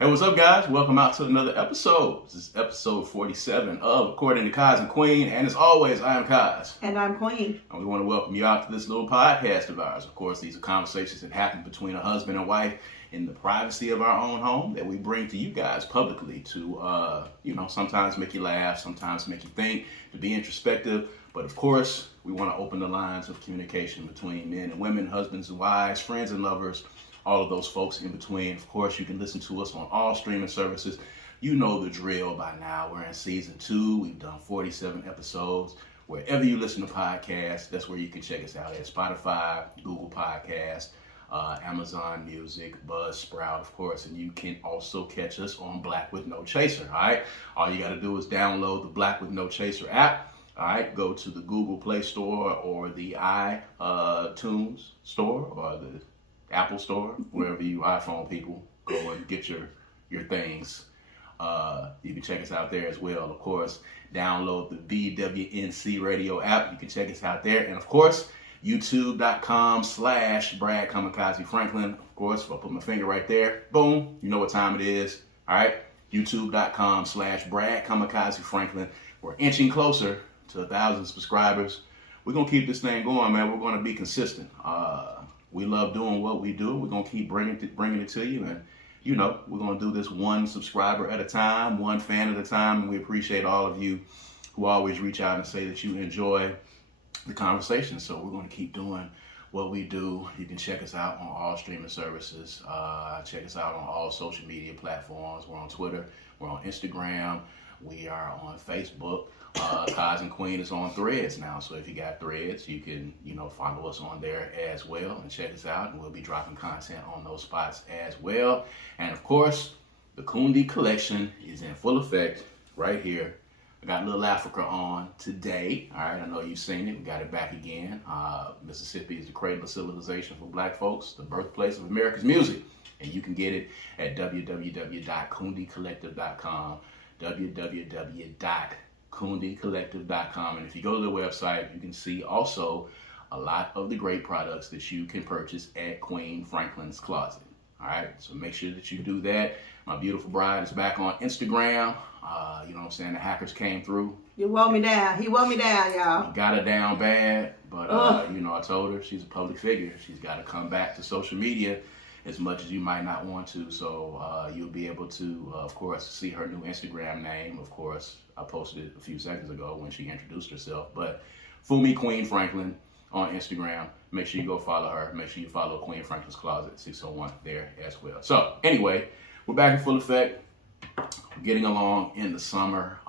Hey, what's up, guys? Welcome out to another episode. This is episode 47 of According to Kaz Queen. And as always, I am Kaz. And I'm Queen. And we want to welcome you out to this little podcast of ours. Of course, these are conversations that happen between a husband and wife in the privacy of our own home that we bring to you guys publicly to, sometimes make you laugh, sometimes make you think, to be introspective. But of course, we want to open the lines of communication between men and women, husbands and wives, friends and lovers, all of those folks in between. Of course, you can listen to us on all streaming services. You know the drill by now. We're in season 2. We've done 47 episodes. Wherever you listen to podcasts, that's where you can check us out at Spotify, Google Podcasts, Amazon Music, Buzzsprout, of course. And you can also catch us on Black with No Chaser, all right? All you got to do is download the Black with No Chaser app. All right, go to the Google Play Store or the iTunes Store or the Apple Store, wherever you iPhone people, go and get your things. You can check us out there as well. Of course, download the BWNC radio app. You can check us out there. And of course, youtube.com/Brad Kamikaze Franklin. Of course, if I put my finger right there, boom, you know what time it is. All right, youtube.com/Brad Kamikaze Franklin. We're inching closer to 1,000 subscribers. We're going to keep this thing going, man. We're going to be consistent. We love doing what we do. We're going to keep bringing it to you. And, we're going to do this one subscriber at a time, one fan at a time. And we appreciate all of you who always reach out and say that you enjoy the conversation. So we're going to keep doing what we do. You can check us out on all streaming services. Check us out on all social media platforms. We're on Twitter. We're on Instagram. We are on Facebook. Kaz and Queen is on Threads now, so if you got Threads, you can, follow us on there as well and check us out, and we'll be dropping content on those spots as well. And of course, the Kundi collection is in full effect right here. I got Little Africa on today. All right, I know you've seen it. We got it back again. Mississippi is the cradle of civilization for black folks, the birthplace of America's music, and you can get it at www.kundicollective.com, www.kundicollective.com. And if you go to the website, you can see also a lot of the great products that you can purchase at Queen Franklin's Closet. All right, so make sure that you do that. My beautiful bride is back on Instagram. You know what I'm saying? The hackers came through. You wore me down. He wore me down, y'all. Got her down bad, but I told her she's a public figure. She's got to come back to social media as much as you might not want to. So you'll be able to, of course, see her new Instagram name. Of course, I posted it a few seconds ago when she introduced herself. But Fumi Queen Franklin on Instagram. Make sure you go follow her. Make sure you follow Queen Franklin's Closet 601 there as well. So anyway, we're back in full effect. We're getting along in the summer.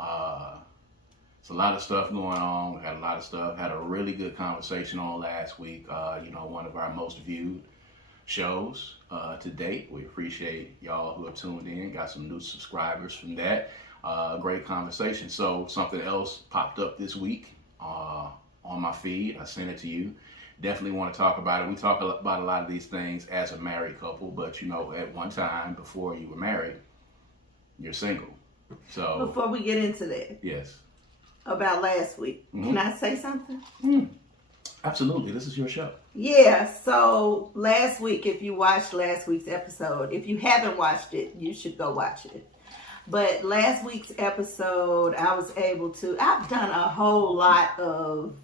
It's a lot of stuff going on. We had a lot of stuff. Had a really good conversation on last week. One of our most viewed shows to date. We appreciate y'all who have tuned in. Got some new subscribers from that. Great conversation. So something else popped up this week on my feed. I sent it to you. Definitely want to talk about it. We talk about a lot of these things as a married couple, but at one time before you were married, you're single. So before we get into that, yes, about last week, can I say something? Absolutely. This is your show. Yeah. So last week, if you watched last week's episode, if you haven't watched it, you should go watch it. But last week's episode, I've done a whole lot of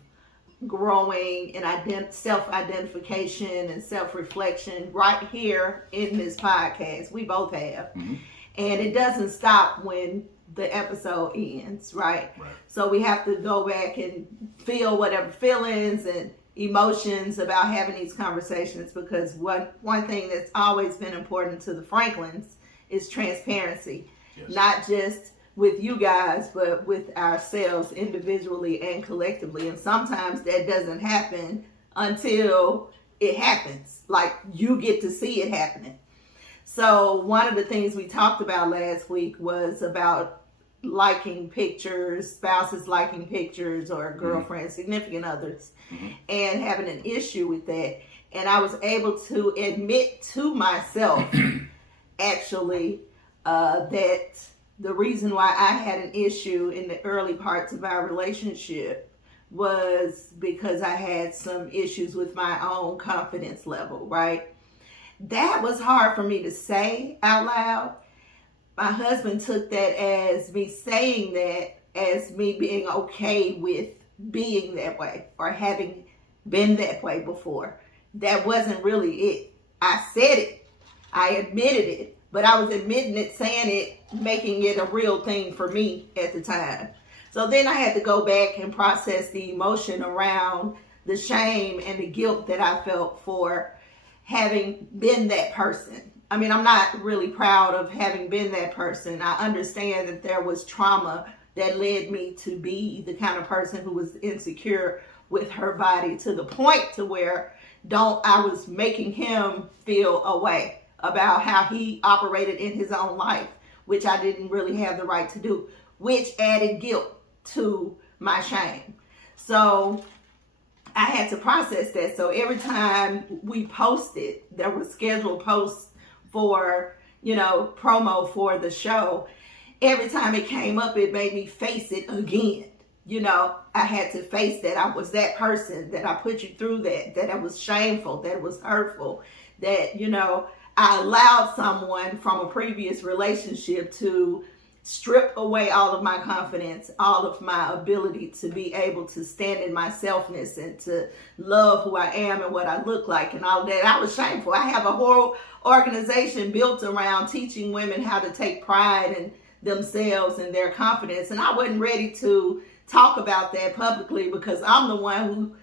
growing and self-identification and self-reflection right here in this podcast. We both have. Mm-hmm. And it doesn't stop when the episode ends, right? So we have to go back and feel whatever feelings and emotions about having these conversations, because one thing that's always been important to the Franklins is transparency. Yes. Not just with you guys, but with ourselves individually and collectively. And sometimes that doesn't happen until it happens. Like you get to see it happening. So one of the things we talked about last week was about liking pictures, spouses liking pictures, or girlfriends, significant others, and having an issue with that. And I was able to admit to myself, actually, that the reason why I had an issue in the early parts of our relationship was because I had some issues with my own confidence level, right? That was hard for me to say out loud, my husband took that as me saying that as me being okay with being that way or having been that way before. That wasn't really it. I said it. I admitted it. But I was admitting it, saying it, making it a real thing for me at the time. So then I had to go back and process the emotion around the shame and the guilt that I felt for having been that person. I mean, I'm not really proud of having been that person. I understand that there was trauma that led me to be the kind of person who was insecure with her body to the point to where I was making him feel a way about how he operated in his own life, which I didn't really have the right to do, which added guilt to my shame. So I had to process that. So every time we posted, there were scheduled posts for, promo for the show. Every time it came up, it made me face it again. I had to face that I was that person, that I put you through that it was shameful, that it was hurtful, that, I allowed someone from a previous relationship to strip away all of my confidence, all of my ability to be able to stand in my selfness and to love who I am and what I look like and all that. I was shameful. I have a whole organization built around teaching women how to take pride in themselves and their confidence. And I wasn't ready to talk about that publicly because I'm the one who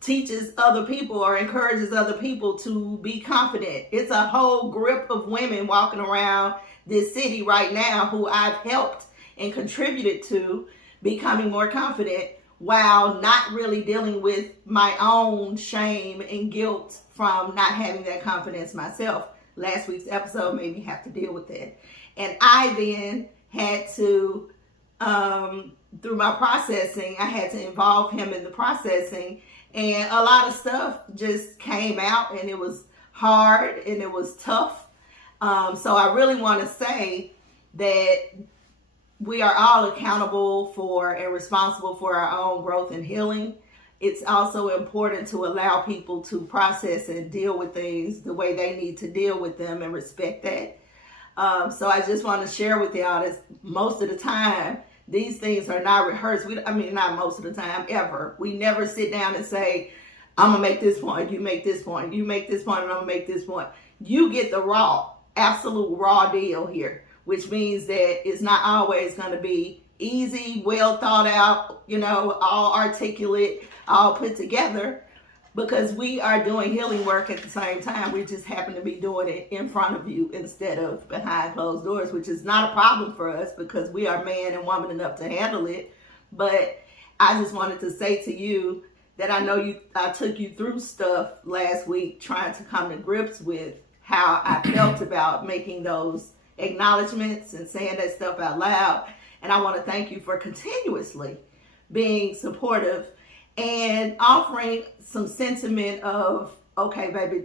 teaches other people or encourages other people to be confident. It's a whole grip of women walking around this city right now who I've helped and contributed to becoming more confident while not really dealing with my own shame and guilt from not having that confidence myself. Last week's episode made me have to deal with that. And I then had to, through my processing, I had to involve him in the processing. And a lot of stuff just came out and it was hard and it was tough. So I really want to say that we are all accountable for and responsible for our own growth and healing. It's also important to allow people to process and deal with things the way they need to deal with them and respect that. So I just want to share with y'all that most of the time, these things are not rehearsed. Not most of the time, ever. We never sit down and say, I'm going to make this point, you make this point, you make this point, and I'm going to make this point. You get the absolute raw deal here, which means that it's not always going to be easy, well thought out, all articulate, all put together, because we are doing healing work at the same time. We just happen to be doing it in front of you instead of behind closed doors, which is not a problem for us because we are man and woman enough to handle it. But I just wanted to say to you that I know I took you through stuff last week trying to come to grips with how I felt about making those acknowledgments and saying that stuff out loud. And I want to thank you for continuously being supportive and offering some sentiment of, okay, baby,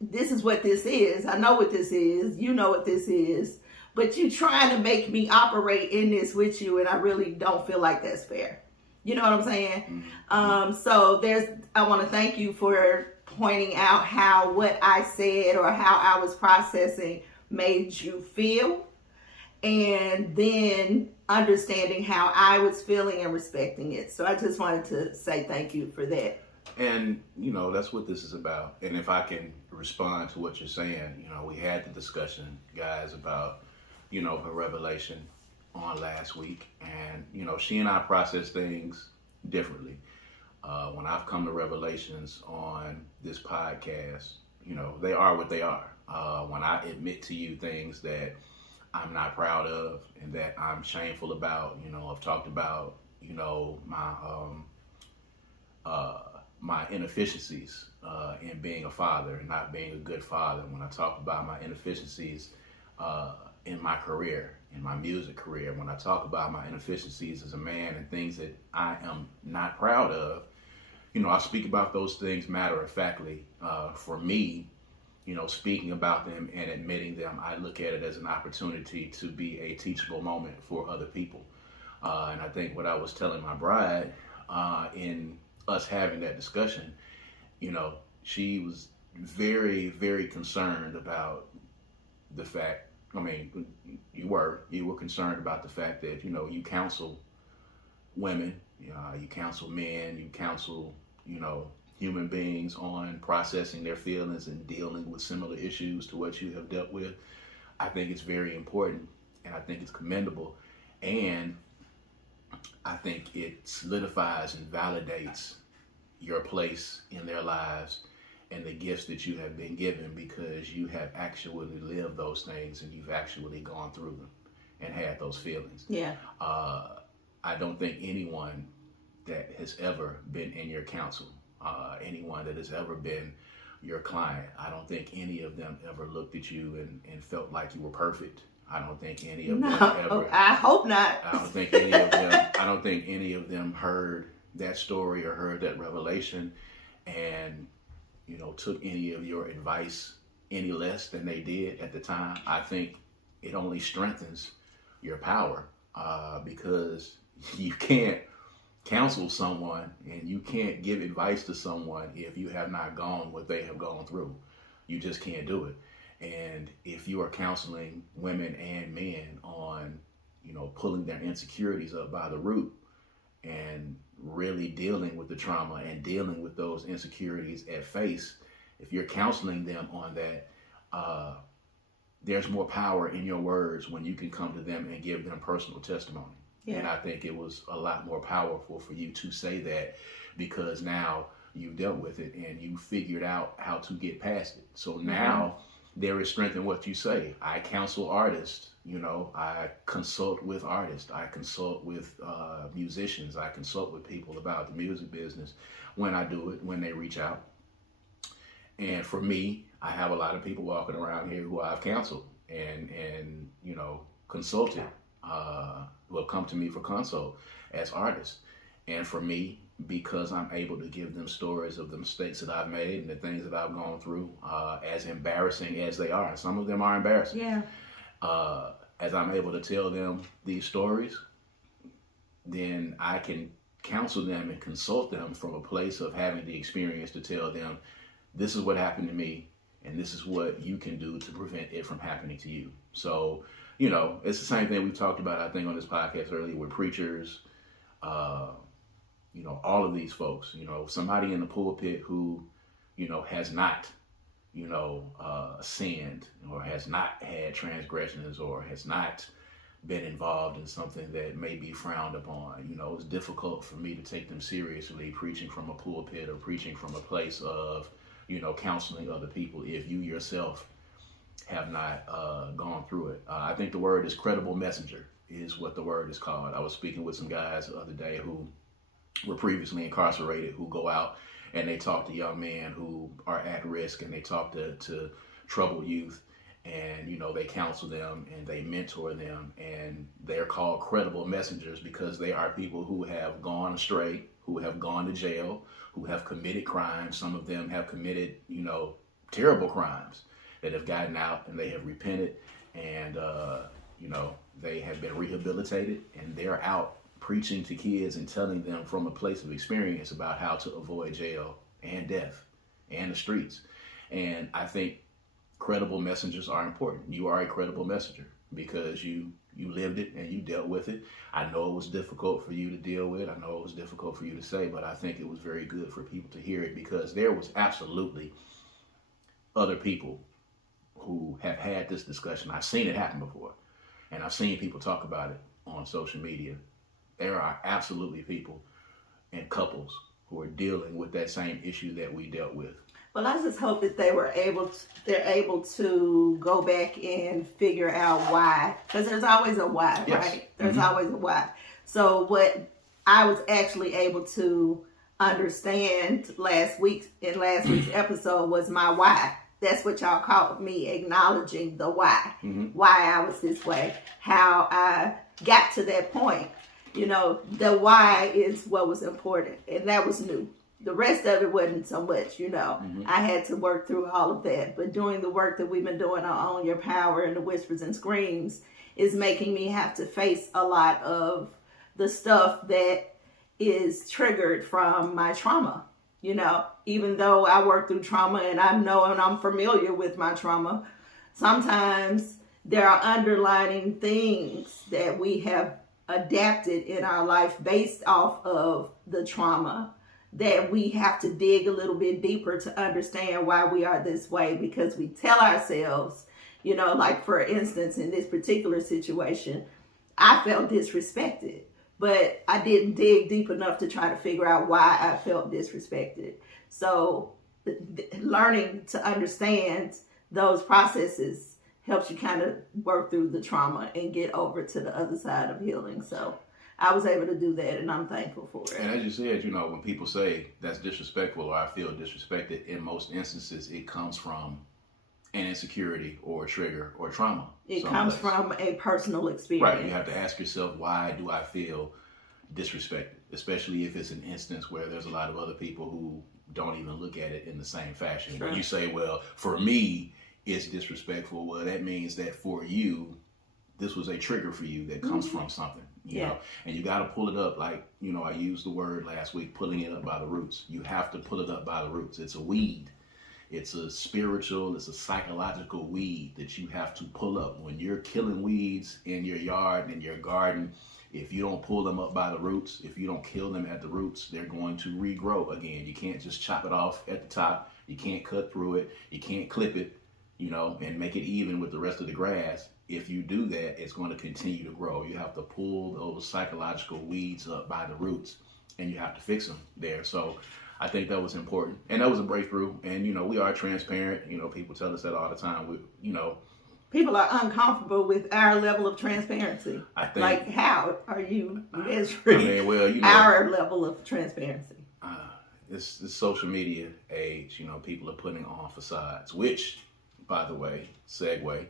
this is what this is. I know what this is. You know what this is. But you trying to make me operate in this with you, and I really don't feel like that's fair. You know what I'm saying? So I want to thank you for pointing out how what I said or how I was processing made you feel, and then understanding how I was feeling and respecting it. So I just wanted to say thank you for that. And, that's what this is about. And if I can respond to what you're saying, we had the discussion, guys, about, her revelation on last week. And, she and I process things differently. When I've come to revelations on this podcast, they are what they are. When I admit to you things that I'm not proud of and that I'm shameful about, I've talked about, my inefficiencies in being a father and not being a good father. When I talk about my inefficiencies in my career, in my music career, when I talk about my inefficiencies as a man and things that I am not proud of, I speak about those things matter-of-factly. For me, speaking about them and admitting them, I look at it as an opportunity to be a teachable moment for other people. And I think what I was telling my bride in us having that discussion, she was very, very concerned about the fact I mean, you were concerned about the fact that, you counsel women, you counsel men, you counsel, human beings on processing their feelings and dealing with similar issues to what you have dealt with. I think it's very important, and I think it's commendable, and I think it solidifies and validates your place in their lives and the gifts that you have been given, because you have actually lived those things and you've actually gone through them and had those feelings. Yeah. I don't think anyone that has ever been in your counsel, anyone that has ever been your client, I don't think any of them ever looked at you and felt like you were perfect. I don't think any of them ever. I hope not. I don't think any of them. I don't think any of them heard that story or heard that revelation, and took any of your advice any less than they did at the time. I think it only strengthens your power, because you can't counsel someone and you can't give advice to someone if you have not gone what they have gone through. You just can't do it. And if you are counseling women and men on, pulling their insecurities up by the root and really dealing with the trauma and dealing with those insecurities at face, if you're counseling them on that, there's more power in your words when you can come to them and give them personal testimony. Yeah. And I think it was a lot more powerful for you to say that, because now you've dealt with it and you figured out how to get past it. So now there is strength in what you say. I counsel artists, I consult with artists, I consult with musicians, I consult with people about the music business when I do it, when they reach out. And for me, I have a lot of people walking around here who I've counseled and consulted, who have come to me for consult as artists. And for me, because I'm able to give them stories of the mistakes that I've made and the things that I've gone through, as embarrassing as they are. Some of them are embarrassing. Yeah. As I'm able to tell them these stories, then I can counsel them and consult them from a place of having the experience to tell them, this is what happened to me, and this is what you can do to prevent it from happening to you. So, it's the same thing we talked about, I think, on this podcast earlier with preachers, all of these folks, somebody in the pulpit who, has not, sinned or has not had transgressions or has not been involved in something that may be frowned upon. It's difficult for me to take them seriously preaching from a pulpit or preaching from a place of, counseling other people if you yourself have not gone through it. I think the word is credible messenger is what the word is called. I was speaking with some guys the other day who were previously incarcerated, who go out and they talk to young men who are at risk, and they talk to troubled youth, and they counsel them and they mentor them, and they're called credible messengers because they are people who have gone astray, who have gone to jail, who have committed crimes. Some of them have committed terrible crimes that have gotten out and they have repented, and they have been rehabilitated, and they're out preaching to kids and telling them from a place of experience about how to avoid jail and death and the streets. And I think credible messengers are important. You are a credible messenger because you lived it and you dealt with it. I know it was difficult for you to deal with. I know it was difficult for you to say, but I think it was very good for people to hear it, because there was absolutely other people who have had this discussion. I've seen it happen before, and I've seen people talk about it on social media. There are absolutely people and couples who are dealing with that same issue that we dealt with. Well, I just hope that they're able to go back and figure out why, because there's always a why, yes. Right? There's always a why. So what I was actually able to understand last week's episode was my why. That's what y'all called me, acknowledging the why. Why I was this way, how I got to that point. The why is what was important, and that was new. The rest of it wasn't so much, I had to work through all of that. But doing the work that we've been doing on Own Your Power and the Whispers and Screams is making me have to face a lot of the stuff that is triggered from my trauma. Even though I work through trauma and I know and I'm familiar with my trauma, sometimes there are underlining things that we have adapted in our life based off of the trauma, that we have to dig a little bit deeper to understand why we are this way, because we tell ourselves, like for instance, in this particular situation, I felt disrespected, but I didn't dig deep enough to try to figure out why I felt disrespected. So learning to understand those processes helps you kind of work through the trauma and get over to the other side of healing. So I was able to do that, and I'm thankful for it. And as you said, when people say that's disrespectful or I feel disrespected, in most instances it comes from an insecurity or a trigger or trauma. It comes from a personal experience. Right. You have to ask yourself, why do I feel disrespected? Especially if it's an instance where there's a lot of other people who don't even look at it in the same fashion. Sure. When you say, well, for me, it's disrespectful, well, that means that for you, this was a trigger for you that comes from something, you know, and you got to pull it up. Like, I used the word last week, pulling it up by the roots. You have to pull it up by the roots. It's a weed. It's a spiritual, it's a psychological weed that you have to pull up. When you're killing weeds in your yard and in your garden, if you don't pull them up by the roots, if you don't kill them at the roots, they're going to regrow again. You can't just chop it off at the top. You can't cut through it. You can't clip it, and make it even with the rest of the grass. If you do that, it's going to continue to grow. You have to pull those psychological weeds up by the roots, and you have to fix them there. So I think that was important, and that was a breakthrough. And we are transparent. People tell us that all the time. People are uncomfortable with our level of transparency. I think. Like, how are you measuring our level of transparency? This social media age. People are putting on facades, which, by the way, segue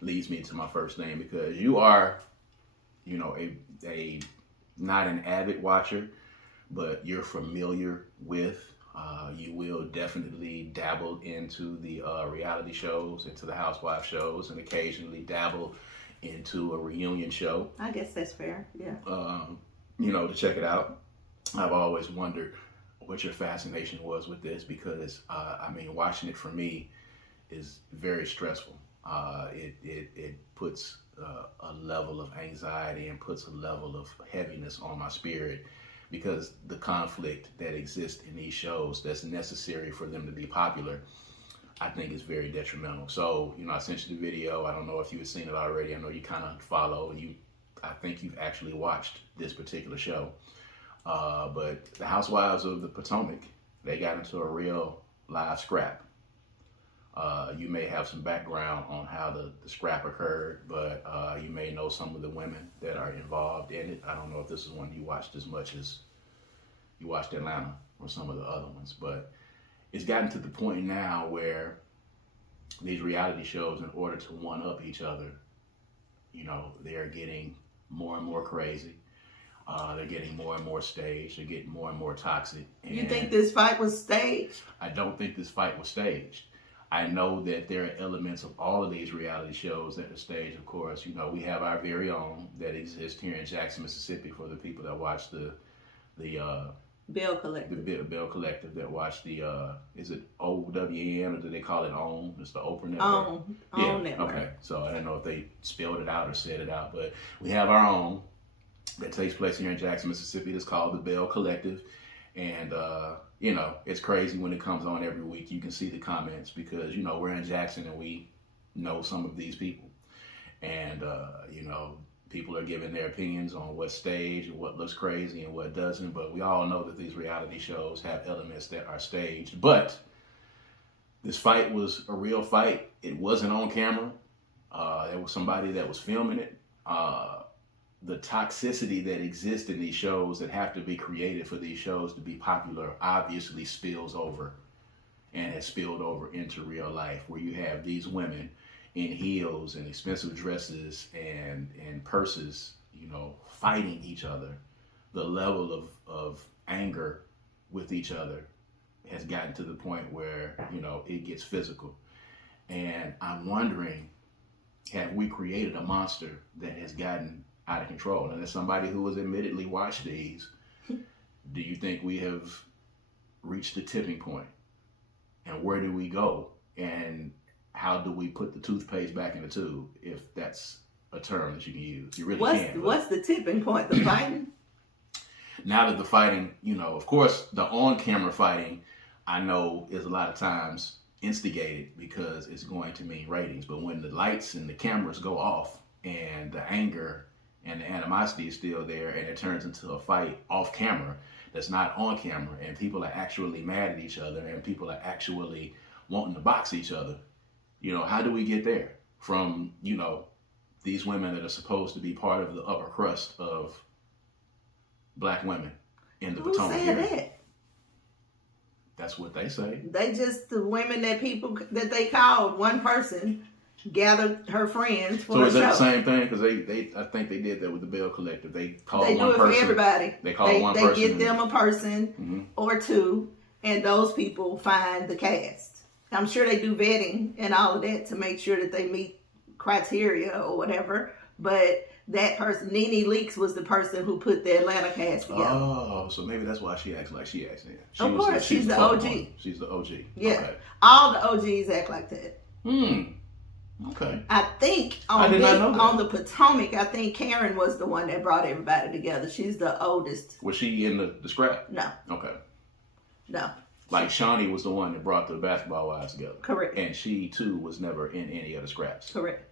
leads me to my first thing, because you are, a not an avid watcher, but you're familiar with, you will definitely dabble into the reality shows, into the Housewives shows, and occasionally dabble into a reunion show. I guess that's fair, yeah. To check it out. I've always wondered what your fascination was with this, because, watching it for me is very stressful. It puts a level of anxiety and puts a level of heaviness on my spirit, because the conflict that exists in these shows that's necessary for them to be popular, I think is very detrimental. So, I sent you the video. I don't know if you had seen it already. I know you kind of follow, and I think you've actually watched this particular show. But the Housewives of the Potomac, they got into a real live scrap. You may have some background on how the scrap occurred, but you may know some of the women that are involved in it. I don't know if this is one you watched as much as you watched Atlanta or some of the other ones, but it's gotten to the point now where these reality shows, in order to one-up each other, they're getting more and more crazy. They're getting more and more staged. They're getting more and more toxic. And you think this fight was staged? I don't think this fight was staged. I know that there are elements of all of these reality shows that are staged, of course. We have our very own that exists here in Jackson, Mississippi, for the people that watch the Bell Collective. The Bell Collective, that watch the, is it OWN, or do they call it OWN? It's the Oprah Network. OWN Network. Okay. So I don't know if they spelled it out or said it out, but we have our own that takes place here in Jackson, Mississippi. That's called the Bell Collective. And, it's crazy when it comes on every week. You can see the comments, because, we're in Jackson and we know some of these people. And, people are giving their opinions on what's staged and what looks crazy and what doesn't. But we all know that these reality shows have elements that are staged. But this fight was a real fight. It wasn't on camera. There was somebody that was filming it. The toxicity that exists in these shows that have to be created for these shows to be popular obviously spills over, and has spilled over into real life, where you have these women in heels and expensive dresses and purses, fighting each other. The level of anger with each other has gotten to the point where, it gets physical. And I'm wondering, have we created a monster that has gotten out of control? And as somebody who has admittedly watched these, do you think we have reached the tipping point? And where do we go? And how do we put the toothpaste back in the tube, if that's a term that you can use. You really can't. What's the tipping point? The fighting? Now that the fighting, of course, the on-camera fighting, I know is a lot of times instigated because it's going to mean ratings. But when the lights and the cameras go off and the anger and the animosity is still there and it turns into a fight off camera that's not on camera and people are actually mad at each other and people are actually wanting to box each other, how do we get there from, these women that are supposed to be part of the upper crust of Black women in the Potomac area? Who said that? That's what they say. They just, the women that they called, one person gathered her friends for So a is that show. the same thing? Because I think they did that with the Bell Collective. They called They one do it person. for everybody. They call one person. They get them a person or two, and those people find the cast. I'm sure they do vetting and all of that to make sure that they meet criteria or whatever. But that person, Nene Leakes, was the person who put the Atlanta cast together. Oh, so maybe that's why she acts like she acts then. Of course, she's the OG. She's the OG. Yeah. Okay. All the OGs act like that. Okay. I think I did not know that. on the Potomac, I think Karen was the one that brought everybody together. She's the oldest. Was she in the scrap? No. Okay. No. Like Shawnee was the one that brought the Basketball Wives together. Correct. And she too was never in any of the scraps. Correct.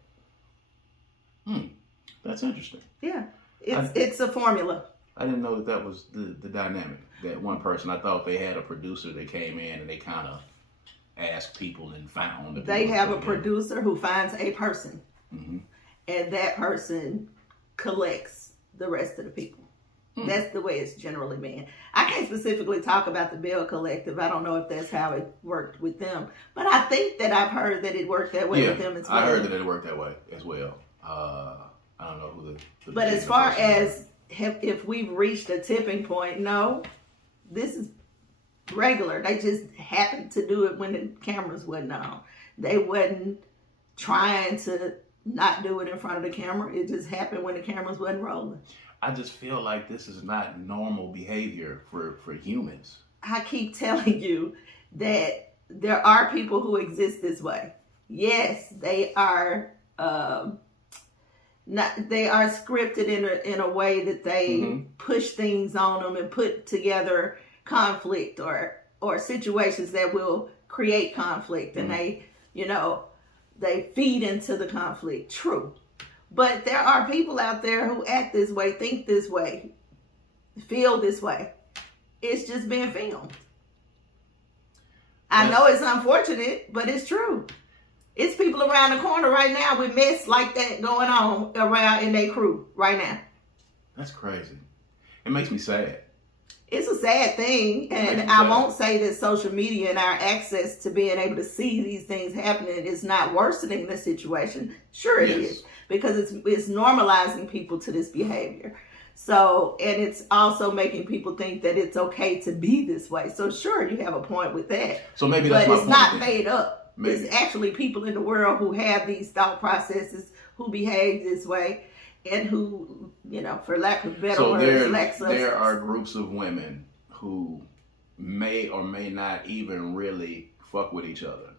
That's interesting. Yeah. It's a formula. I didn't know that was the dynamic. That one person. I thought they had a producer that came in and they kind of asked people and found. They have a producer who finds a person. And that person collects the rest of the people. That's the way it's generally been. I can't specifically talk about the Bell Collective. I don't know if that's how it worked with them. But I think that I've heard that it worked that way with them as well. I heard that it worked that way as well. I don't know who the But as far as if we've reached a tipping point, no. This is regular. They just happened to do it when the cameras wasn't on. They wasn't trying to not do it in front of the camera. It just happened when the cameras wasn't rolling. I just feel like this is not normal behavior for humans. I keep telling you that there are people who exist this way. Yes, they are they are scripted in a way that they push things on them and put together conflict or situations that will create conflict, and they feed into the conflict. True. But there are people out there who act this way, think this way, feel this way. It's just being filmed. I know it's unfortunate, but it's true. It's people around the corner right now with mess like that going on around in their crew right now. That's crazy. It makes me sad. It's a sad thing, and I won't say that social media and our access to being able to see these things happening is not worsening the situation. Sure it is, because it's normalizing people to this behavior. So, and it's also making people think that it's okay to be this way. So sure, you have a point with that. So maybe that's my point. But it's not made up. Maybe. It's actually people in the world who have these thought processes, who behave this way, and who, for lack of better words, lack substance. There are groups of women who may or may not even really fuck with each other.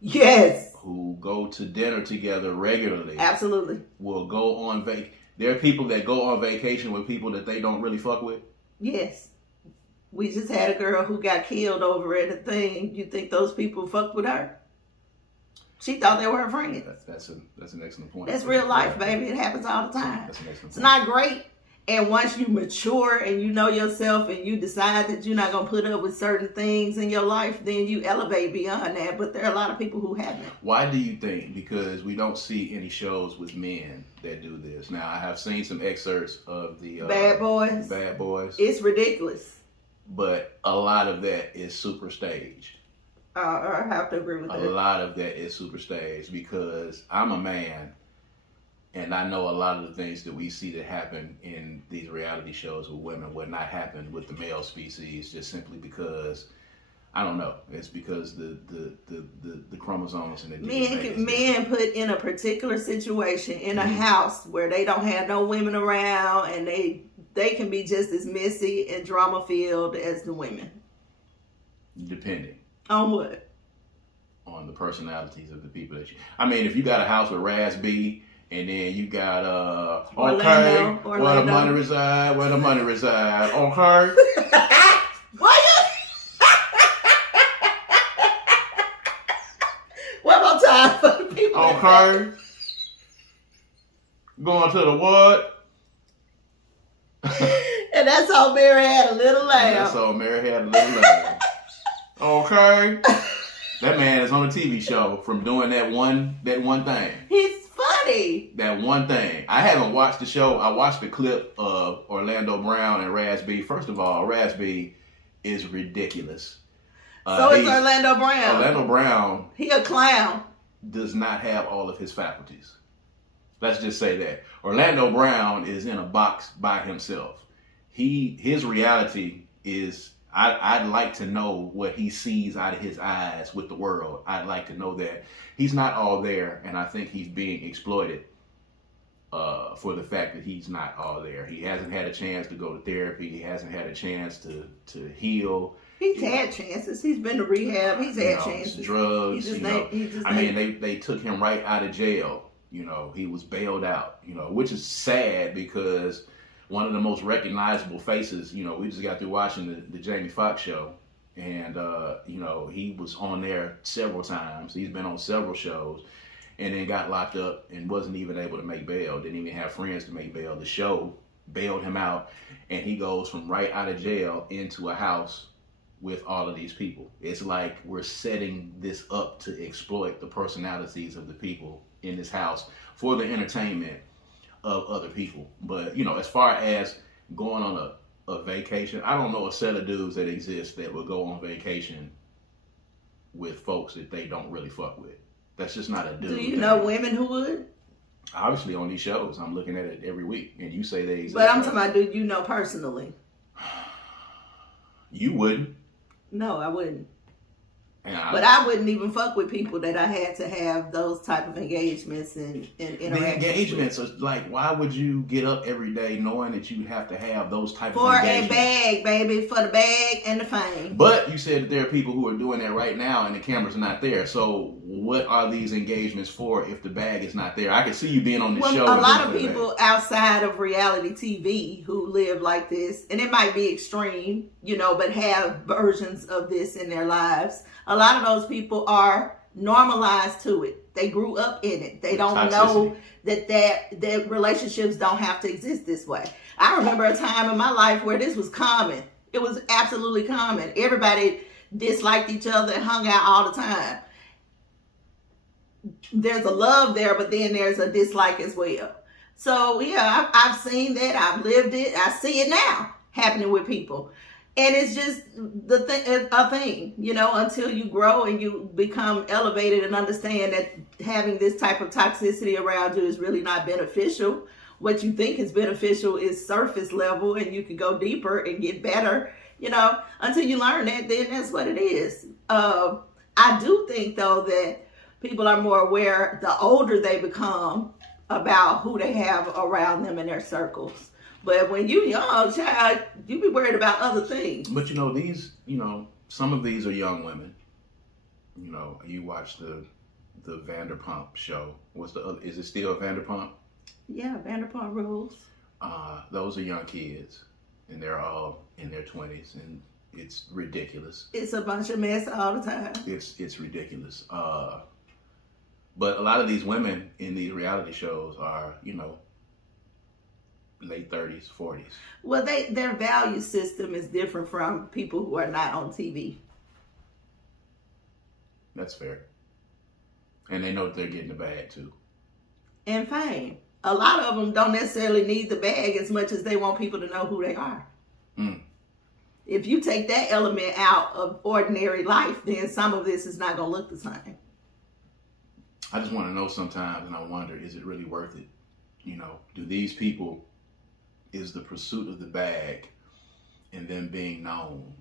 Yes. Who go to dinner together regularly. Absolutely. Will go on There are people that go on vacation with people that they don't really fuck with. Yes. We just had a girl who got killed over at a thing. You think those people fucked with her? She thought they were her friends. That's an excellent point. That's real life, baby. It happens all the time. That's an excellent point. It's not great. And once you mature and you know yourself and you decide that you're not going to put up with certain things in your life, then you elevate beyond that. But there are a lot of people who haven't. Why do you think? Because we don't see any shows with men that do this. Now, I have seen some excerpts of the Bad Boys. Bad Boys. It's ridiculous. But a lot of that is super staged. I have to agree with that. A lot of that is super staged because I'm a man. And I know a lot of the things that we see that happen in these reality shows with women would not happen with the male species, just simply because, I don't know, it's because the chromosomes and the men put in a particular situation in a house where they don't have no women around, and they can be just as messy and drama filled as the women. Depending on what? on the personalities of the people that you. I mean, if you got a house with Raz B, and then you got Orlando. where the money reside, okay. One more time for the people. Okay. Going to the what? And that's all Mary had a little lamb. That's all Mary had a little lamb. Okay. That man is on a TV show from doing that one thing. He's funny. That one thing. I haven't watched the show. I watched the clip of Orlando Brown and Raz B. First of all, Raz B is ridiculous. So is Orlando Brown. Orlando Brown. He a clown. Does not have all of his faculties. Let's just say that. Orlando Brown is in a box by himself. His reality is, I'd like to know what he sees out of his eyes with the world. I'd like to know that. He's not all there, and I think he's being exploited for the fact that he's not all there. He hasn't had a chance to go to therapy. He hasn't had a chance to heal. He's had chances. He's been to rehab. He's had chances. Drugs. They took him right out of jail. He was bailed out. Which is sad because one of the most recognizable faces. We just got through watching the Jamie Foxx show, and he was on there several times. He's been on several shows, and then got locked up and wasn't even able to make bail. Didn't even have friends to make bail. The show bailed him out, and he goes from right out of jail into a house with all of these people. It's like we're setting this up to exploit the personalities of the people in this house for the entertainment of other people. But, as far as going on a vacation, I don't know a set of dudes that exist that would go on vacation with folks that they don't really fuck with. That's just not a dude. Do you know women who would? Obviously on these shows. I'm looking at it every week, and you say they exist. But I'm talking about, do you know personally? You wouldn't. No, I wouldn't. But I wouldn't even fuck with people that I had to have those type of engagements and interactions. The engagements are like, why would you get up every day knowing that you have to have those type of engagements? For a bag, baby, for the bag and the fame. But you said that there are people who are doing that right now and the camera's not there. So what are these engagements for if the bag is not there? I can see you being on this show. A lot of people outside of reality TV who live like this, and it might be extreme, but have versions of this in their lives. A lot of those people are normalized to it. They grew up in it. They don't know that relationships don't have to exist this way. I remember a time in my life where this was common. It was absolutely common. Everybody disliked each other and hung out all the time. There's a love there, but then there's a dislike as well. So yeah, I've seen that. I've lived it. I see it now happening with people. And it's just a thing, until you grow and you become elevated and understand that having this type of toxicity around you is really not beneficial. What you think is beneficial is surface level, and you can go deeper and get better, until you learn that, then that's what it is. I do think, though, that people are more aware the older they become about who they have around them in their circles. But when you young, child, you be worried about other things. But these, some of these are young women. You watch the Vanderpump show. Is it still Vanderpump? Yeah, Vanderpump Rules. Those are young kids, and they're all in their 20s, and it's ridiculous. It's a bunch of mess all the time. It's ridiculous. But a lot of these women in these reality shows are, late 30s, 40s. Well, their value system is different from people who are not on TV. That's fair. And they know that they're getting the bag too. And fame. A lot of them don't necessarily need the bag as much as they want people to know who they are. Mm. If you take that element out of ordinary life, then some of this is not going to look the same. I just want to know sometimes, and I wonder, is it really worth it? Do these people, is the pursuit of the bag and them being known,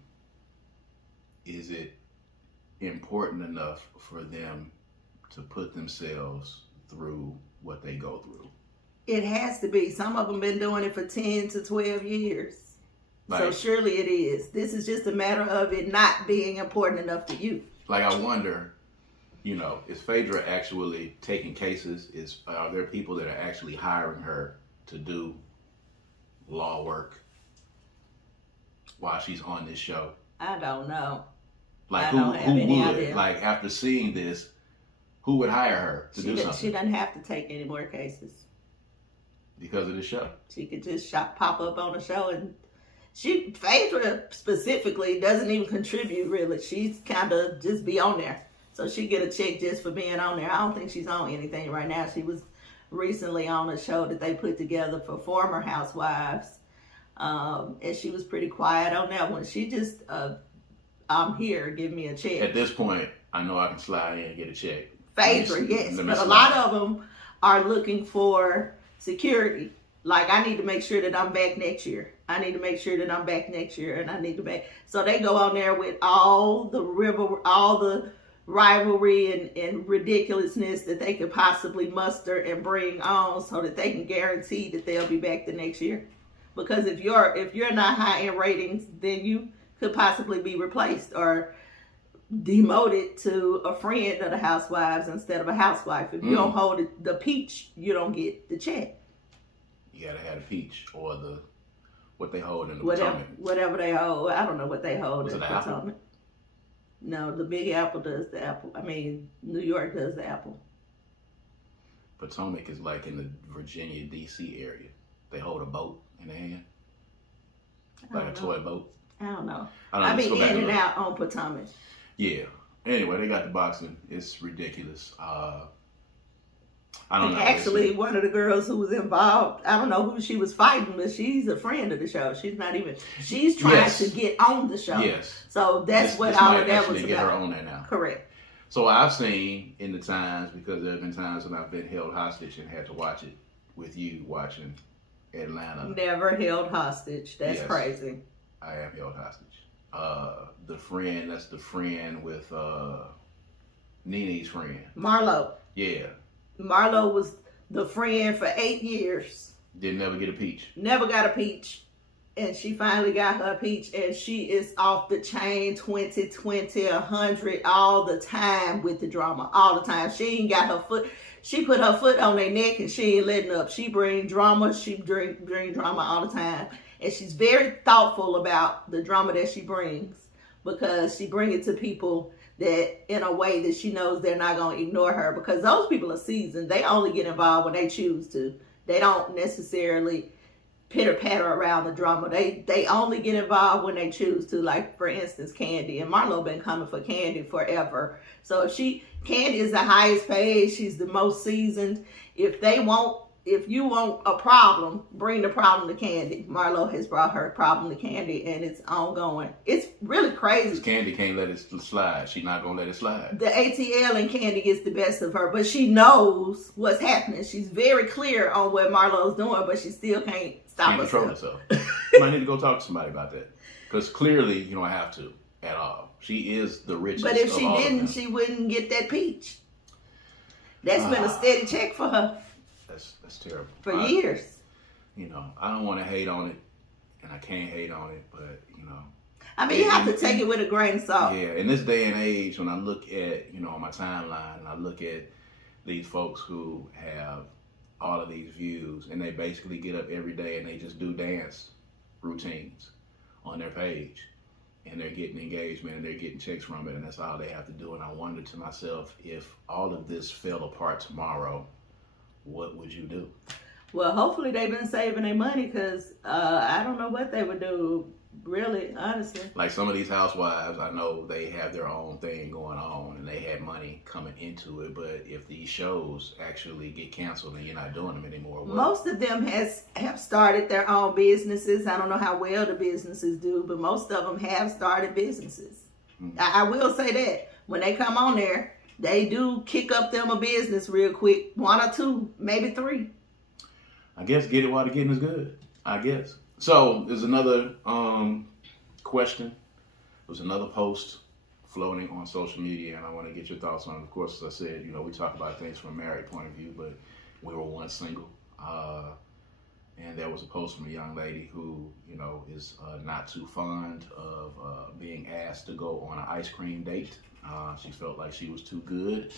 is it important enough for them to put themselves through what they go through? It has to be. Some of them been doing it for 10 to 12 years. So surely it is. This is just a matter of it not being important enough to you. Like, I wonder, you know, is Phaedra actually taking cases? Are there people that are actually hiring her to do law work while she's on this show? I don't know. Like I who don't have any would? idea. Like after seeing this, who would hire her to do something? She doesn't have to take any more cases. Because of the show. She could just pop up on the show, and Phaedra specifically doesn't even contribute really. She's kind of just be on there. So she get a check just for being on there. I don't think she's on anything right now. She was recently on a show that they put together for former housewives. And she was pretty quiet on that one. She just, I'm here, give me a check. At this point, I know I can slide in and get a check. Phaedra, yes. But a lot of them are looking for security. Like, I need to make sure that I'm back next year. I need to make sure that I'm back next year, and I need to back. So they go on there with all the rivalry and ridiculousness that they could possibly muster and bring on, so that they can guarantee that they'll be back the next year. Because if you're not high in ratings, then you could possibly be replaced or demoted to a friend of the housewives instead of a housewife. If you don't hold the peach, you don't get the check. You gotta have the peach or what they hold in the Potomac. Potomac. Whatever they hold. I don't know what they hold Was in it the apple? Potomac. No, the Big Apple does the apple. I mean, New York does the apple. Potomac is like in the Virginia, D.C. area. They hold a boat in their hand. Like a toy boat. I don't know. I I've been in and out on Potomac. Yeah. Anyway, they got the boxing. It's ridiculous. I don't know. Actually, one of the girls who was involved, I don't know who she was fighting, but she's a friend of the show. She's trying to get on the show. Yes. So that's this what all might of that actually was get about. her on there now. Correct. So I've seen in the times, because there have been times when I've been held hostage and had to watch it with you watching Atlanta. Never held hostage. That's Yes. crazy. I am held hostage. The friend with Nene's friend. Marlo. Yeah. Marlo was the friend for 8 years. Didn't never get a peach. Never got a peach. And she finally got her peach, and she is off the chain 20, 100 all the time with the drama. All the time. She ain't got her foot. She put her foot on their neck and she ain't letting up. She bring drama. She bring drama all the time. And she's very thoughtful about the drama that she brings, because she brings it to people that in a way that she knows they're not going to ignore her, because those people are seasoned. They only get involved when they choose to. They don't necessarily pitter-patter around the drama. They only get involved when they choose to. Like, for instance, Candy. And Marlo been coming for Candy forever. So Candy is the highest paid. She's the most seasoned. If you want a problem, bring the problem to Candy. Marlo has brought her problem to Candy, and it's ongoing. It's really crazy. Candy can't let it slide. She's not gonna let it slide. The ATL and Candy gets the best of her, but she knows what's happening. She's very clear on what Marlo's doing, but she still can't stop Control herself. You might need to go talk to somebody about that, because clearly you don't have to at all. She is the richest. But if she of all didn't, of them. she wouldn't get that peach. That's been a steady check for her That's terrible. for years. You know, I don't want to hate on it, and I can't hate on it, but you know. I mean, you have to take it with a grain of salt. Yeah, in this day and age, when I look at, on my timeline, and I look at these folks who have all of these views, and they basically get up every day and they just do dance routines on their page, and they're getting engagement and they're getting checks from it, and that's all they have to do. And I wonder to myself, if all of this fell apart tomorrow, what would you do? Well, hopefully they've been saving their money, because I don't know what they would do, really, honestly. Like some of these housewives, I know they have their own thing going on and they had money coming into it, but if these shows actually get canceled and you're not doing them anymore, most of them have started their own businesses. I don't know how well the businesses do, but most of them have started businesses. Mm-hmm. I will say that when they come on there, they do kick up them a business real quick. 1 or 2, maybe 3. I guess get it while the getting is good. I guess. So there's another question. There's another post floating on social media, and I want to get your thoughts on it. Of course, as I said, we talk about things from a married point of view, but we were once single. And there was a post from a young lady who, is not too fond of being asked to go on an ice cream date She felt like she was too good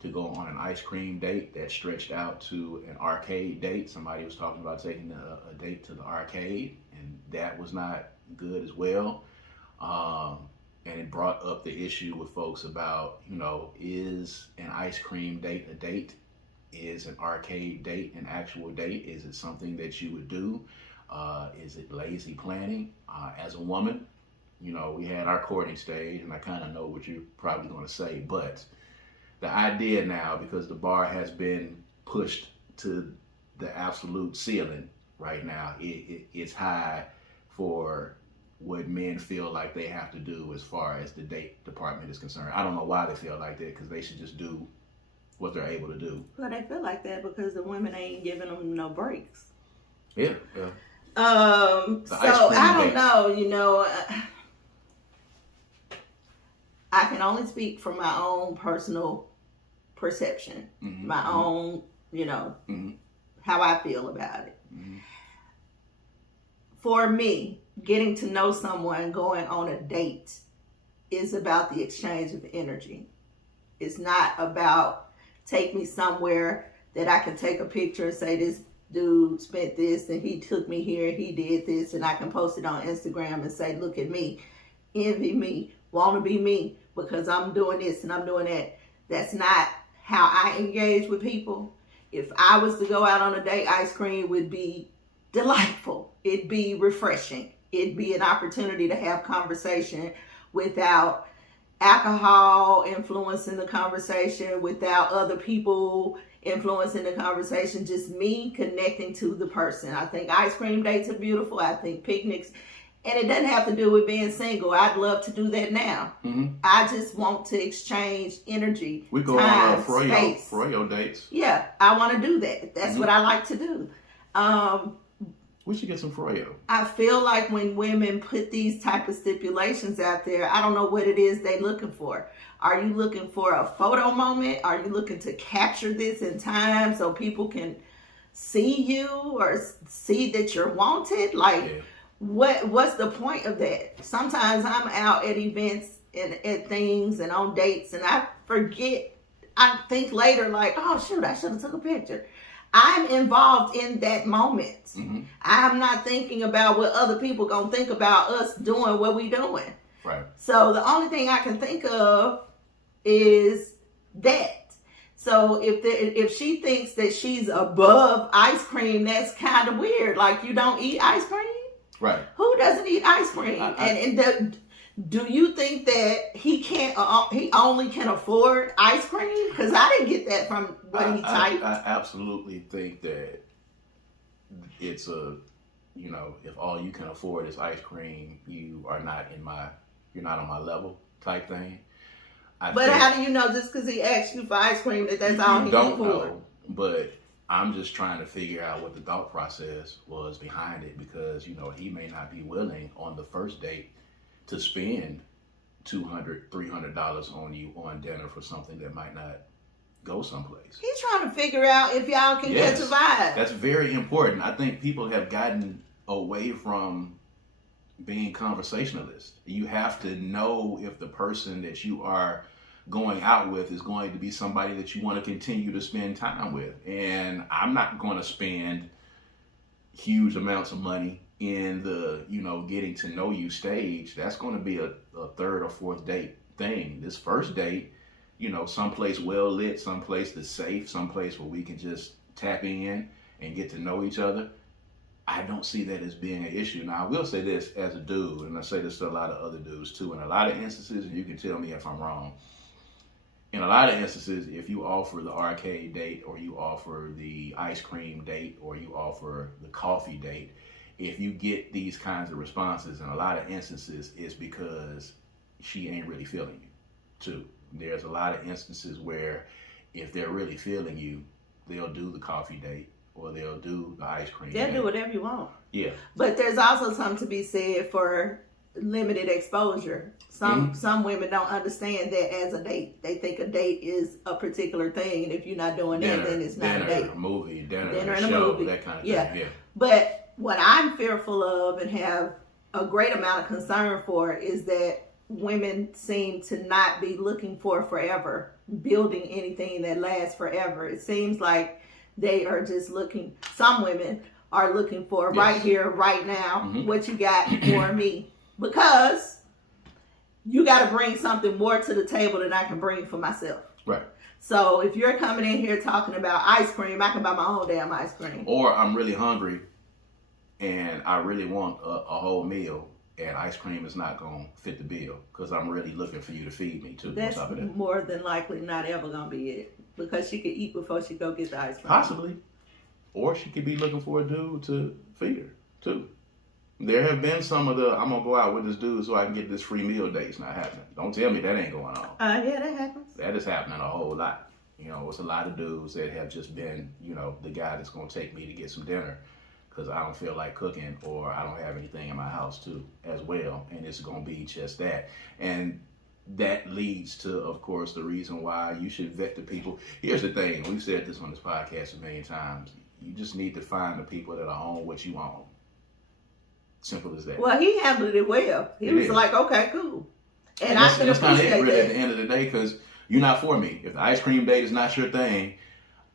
to go on an ice cream date that stretched out to an arcade date. Somebody was talking about taking a date to the arcade, and that was not good as well. And it brought up the issue with folks about, is an ice cream date a date? Is an arcade date an actual date? Is it something that you would do? Is it lazy planning? As a woman, we had our courting stage, and I kind of know what you're probably going to say, but the idea now, because the bar has been pushed to the absolute ceiling right now, it's high for what men feel like they have to do as far as the date department is concerned. I don't know why they feel like that, because they should just do what they're able to do. Well, they feel like that because the women ain't giving them no breaks. Yeah. So I don't know, I can only speak from my own personal perception, my own, how I feel about it. For me, getting to know someone, going on a date, is about the exchange of energy. It's not about take me somewhere that I can take a picture and say this dude spent this and he took me here and he did this, and I can post it on Instagram and say, look at me, envy me, want to be me because I'm doing this and I'm doing that. That's not how I engage with people. If I was to go out on a date, ice cream would be delightful. It'd be refreshing. It'd be an opportunity to have conversation without alcohol influencing the conversation, without other people influencing the conversation, just me connecting to the person. I think ice cream dates are beautiful. I think picnics, and it doesn't have to do with being single. I'd love to do that now. I just want to exchange energy. We go time, on froyo dates. Yeah, I want to do that. That's what I like to do. We should get some froyo. I feel like when women put these type of stipulations out there, I don't know what it is they're looking for. Are you looking for a photo moment? Are you looking to capture this in time so people can see you or see that you're wanted? What's the point of that? Sometimes I'm out at events and at things and on dates, and I forget. I think later like, oh shoot, I should have took a picture. I'm involved in that moment. I'm not thinking about what other people gonna think about us doing what we doing. Right. So the only thing I can think of is that. So if she thinks that she's above ice cream, that's kind of weird. Like, you don't eat ice cream? Right. Who doesn't eat ice cream? Do you think that he only can afford ice cream? Because I didn't get that from what he typed. I absolutely think that it's if all you can afford is ice cream, you're not on my level type thing. But how do you know just because he asked you for ice cream that's all he can afford? Know, but I'm just trying to figure out what the thought process was behind it, because he may not be willing on the first date to spend $200, $300 on you on dinner for something that might not go someplace. He's trying to figure out if y'all can get to vibe. That's very important. I think people have gotten away from being conversationalists. You have to know if the person that you are going out with is going to be somebody that you want to continue to spend time with. And I'm not going to spend huge amounts of money in the getting to know you stage. That's going to be a third or fourth date thing. This first date, someplace well lit, someplace that's safe, someplace where we can just tap in and get to know each other. I don't see that as being an issue. Now, I will say this as a dude, and I say this to a lot of other dudes too, in a lot of instances, and you can tell me if I'm wrong, in a lot of instances, if you offer the arcade date, or you offer the ice cream date, or you offer the coffee date, if you get these kinds of responses, in a lot of instances, it's because she ain't really feeling you, too. There's a lot of instances where if they're really feeling you, they'll do the coffee date, or they'll do the ice cream They'll date. do whatever you want. Yeah. But there's also something to be said for limited exposure. Some women don't understand that as a date. They think a date is a particular thing, and if you're not doing that, then it's not a date. A movie, dinner and a a show, movie. that kind of thing. Yeah. But what I'm fearful of and have a great amount of concern for is that women seem to not be looking for forever, building anything that lasts forever. It seems like they are just looking, some women are looking for right here, right now, what you got for me. Because you got to bring something more to the table than I can bring for myself. Right. So if you're coming in here talking about ice cream, I can buy my own damn ice cream. Or I'm really hungry and I really want a whole meal, and ice cream is not going to fit the bill because I'm really looking for you to feed me too. That's more than likely not ever going to be it, because she could eat before she go get the ice cream. Possibly. Or she could be looking for a dude to feed her too. There have been some of the, I'm going to go out with this dude so I can get this free meal dates not happening. Don't tell me that ain't going on. Yeah, that happens. That is happening a whole lot. It's a lot of dudes that have just been, the guy that's going to take me to get some dinner because I don't feel like cooking or I don't have anything in my house too as well. And it's going to be just that. And that leads to, of course, the reason why you should vet the people. Here's the thing. We've said this on this podcast a million times. You just need to find the people that are on what you own. Simple as that. Well, he handled it well. He was like, okay, cool. And I can appreciate that. Really, that. at the end of the day, because you're not for me. If the ice cream date is not your thing,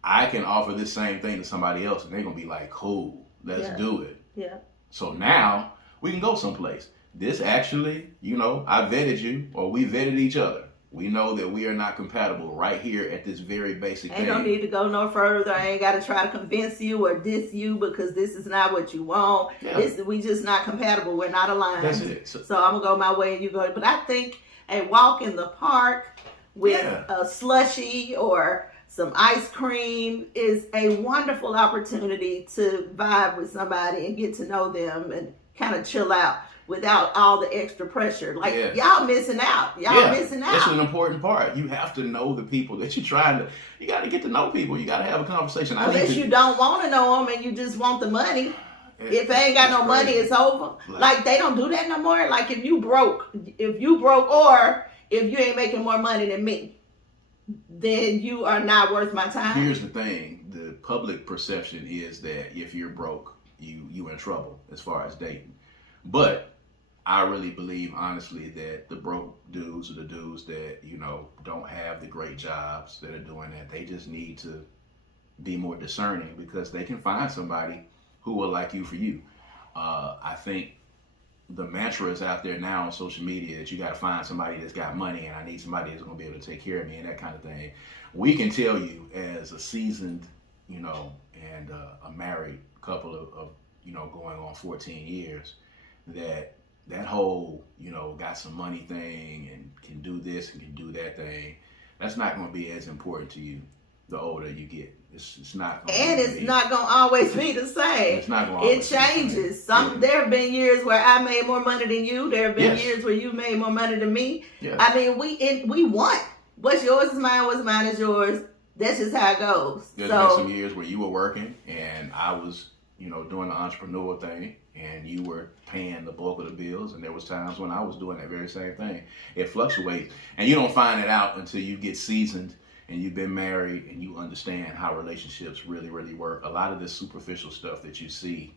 I can offer this same thing to somebody else, and they're going to be like, cool, let's do it. Yeah. So now we can go someplace. This actually, I vetted you, or we vetted each other. We know that we are not compatible right here at this very basic thing. Ain't no need to go no further. I ain't got to try to convince you or diss you because this is not what you want. Yeah. We just not compatible. We're not aligned. That's it. So I'm going to go my way and you go. But I think a walk in the park with a slushie or some ice cream is a wonderful opportunity to vibe with somebody and get to know them and kind of chill out without all the extra pressure. Like, y'all missing out. Y'all missing out. It's an important part. You have to know the people that you're trying to, you got to get to know people. You got to have a conversation. Unless you don't want to know them and you just want the money. If they ain't got no money, it's over. Like, they don't do that no more. Like, if you broke, or if you ain't making more money than me, then you are not worth my time. Here's the thing. The public perception is that if you're broke, you in trouble as far as dating. But I really believe, honestly, that the broke dudes are the dudes that, don't have the great jobs that are doing that. They just need to be more discerning because they can find somebody who will like you for you. I think the mantra is out there now on social media that you got to find somebody that's got money and I need somebody that's going to be able to take care of me and that kind of thing. We can tell you as a seasoned, and a married couple of going on 14 years, that whole, got some money thing and can do this and can do that thing, that's not going to be as important to you the older you get. It's not going and it's not going to always be the same. It's not going to always changes. There have been years where I made more money than you. There have been years where you made more money than me. Yes. I mean, we won. What's yours is mine, what's mine is yours. That's just how it goes. There's been some years where you were working and I was, doing the entrepreneur thing, and you were paying the bulk of the bills, and there was times when I was doing that very same thing. It fluctuates, and you don't find it out until you get seasoned and you've been married and you understand how relationships really, really work. A lot of this superficial stuff that you see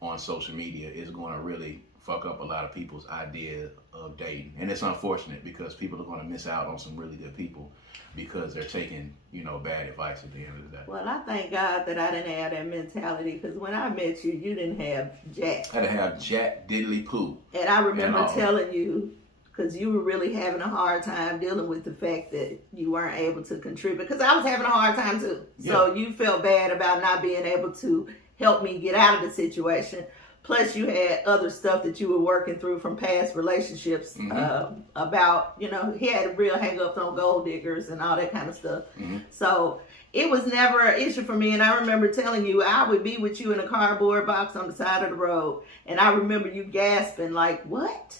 on social media is going to really fuck up a lot of people's idea of dating, and it's unfortunate because people are going to miss out on some really good people because they're taking, bad advice at the end of the day. Well, I thank God that I didn't have that mentality because when I met you, you didn't have jack. I didn't have jack diddly poo. And I remember telling you, because you were really having a hard time dealing with the fact that you weren't able to contribute, because I was having a hard time too. Yeah. So you felt bad about not being able to help me get out of the situation. Plus, you had other stuff that you were working through from past relationships about, he had real hang-ups on gold diggers and all that kind of stuff. Mm-hmm. So it was never an issue for me. And I remember telling you I would be with you in a cardboard box on the side of the road. And I remember you gasping like, what?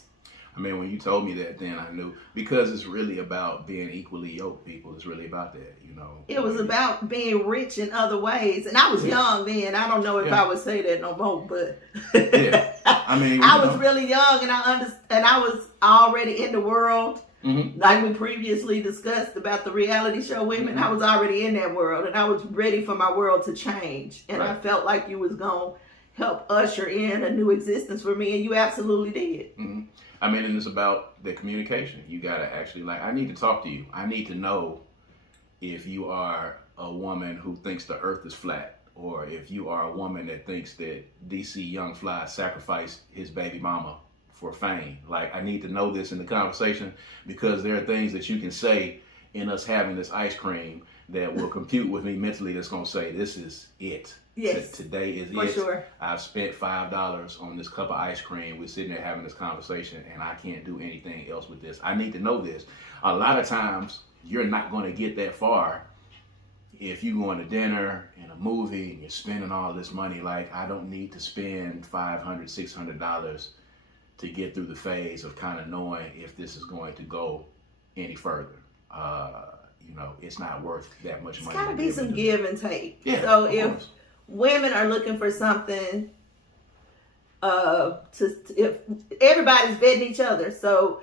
I mean, when you told me that, then I knew, because it's really about being equally yoked, people. It's really about that, It was about being rich in other ways. And I was young then. I don't know if I would say that no more, but I mean, I was really young and I was already in the world. Mm-hmm. Like we previously discussed about the reality show Women, I was already in that world and I was ready for my world to change. And I felt like you was going to help usher in a new existence for me, and you absolutely did. Mm-hmm. I mean, and it's about the communication. You got to actually, like, I need to talk to you. I need to know if you are a woman who thinks the earth is flat, or if you are a woman that thinks that DC Young Fly sacrificed his baby mama for fame. Like, I need to know this in the conversation, because there are things that you can say in us having this ice cream that will compute with me mentally, that's going to say, this is it. Yes. Today is for it. Sure. I've spent $5 on this cup of ice cream. We're sitting there having this conversation, and I can't do anything else with this. I need to know this. A lot of times, you're not going to get that far if you going to dinner and a movie and you're spending all this money. Like, I don't need to spend $500, $600 to get through the phase of kind of knowing if this is going to go any further. You know, it's not worth that much money. It's got to be some give and take. Yeah, so if course. Women are looking for something, if everybody's vetting each other, so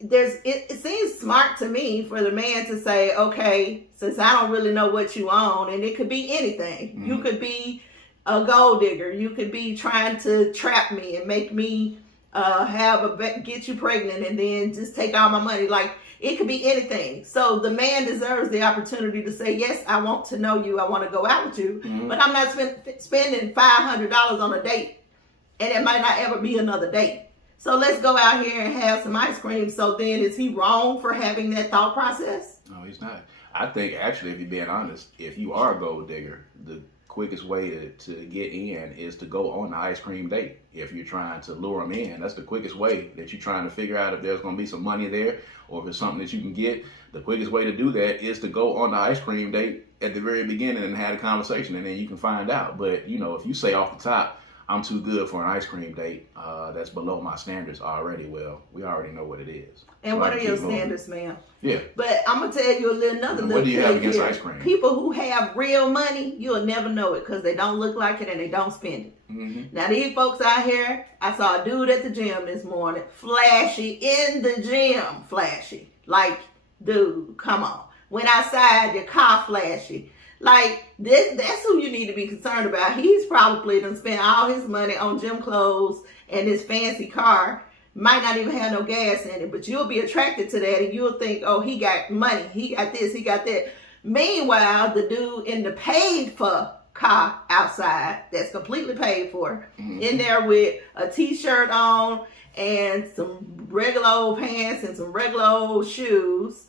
it seems smart to me for the man to say, okay, since I don't really know what you own, and it could be anything. Mm-hmm. You could be a gold digger. You could be trying to trap me and make me get you pregnant and then just take all my money. Like, it could be anything. So the man deserves the opportunity to say, yes, I want to know you. I want to go out with you. Mm-hmm. But I'm not spending $500 on a date. And it might not ever be another date. So let's go out here and have some ice cream. So then, is he wrong for having that thought process? No, he's not. I think, actually, if you're being honest, if you are a gold digger, the quickest way to get in is to go on the ice cream date. If you're trying to lure them in, that's the quickest way that you're trying to figure out if there's going to be some money there, or if it's something that you can get. The quickest way to do that is to go on the ice cream date at the very beginning and have a conversation, and then you can find out. But, you know, if you say off the top, I'm too good for an ice cream date, that's below my standards already, well, we already know what it is. And so what are your standards, ma'am? Yeah. But I'm going to tell you another little thing. What do you have against ice cream? People who have real money, you'll never know it because they don't look like it and they don't spend it. Mm-hmm. Now, these folks out here, I saw a dude at the gym this morning, flashy, in the gym, flashy. Like, dude, come on. Went outside, your car flashy. Like, that's who you need to be concerned about. He's probably done spent all his money on gym clothes and his fancy car. Might not even have no gas in it, but you'll be attracted to that and you'll think, oh, he got money. He got this, he got that. Meanwhile, the dude in the paid for car outside, that's completely paid for, mm-hmm. in there with a t-shirt on and some regular old pants and some regular old shoes,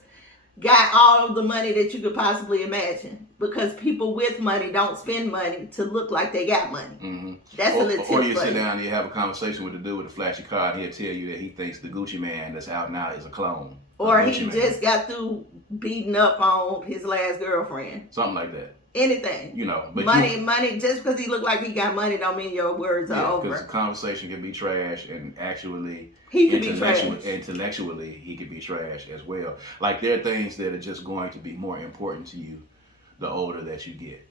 got all of the money that you could possibly imagine, because people with money don't spend money to look like they got money. Mm-hmm. That's a little tip. Or you sit down and you have a conversation with the dude with the flashy car, and he'll tell you that he thinks the Gucci man that's out now is a clone. Or he just got through beating up on his last girlfriend. Something like that. Anything. You know, but money, just because he look like he got money don't mean your words are over. Because the conversation can be trash, and actually he could be trash. Intellectually, he could be trash as well. Like, there are things that are just going to be more important to you the older that you get.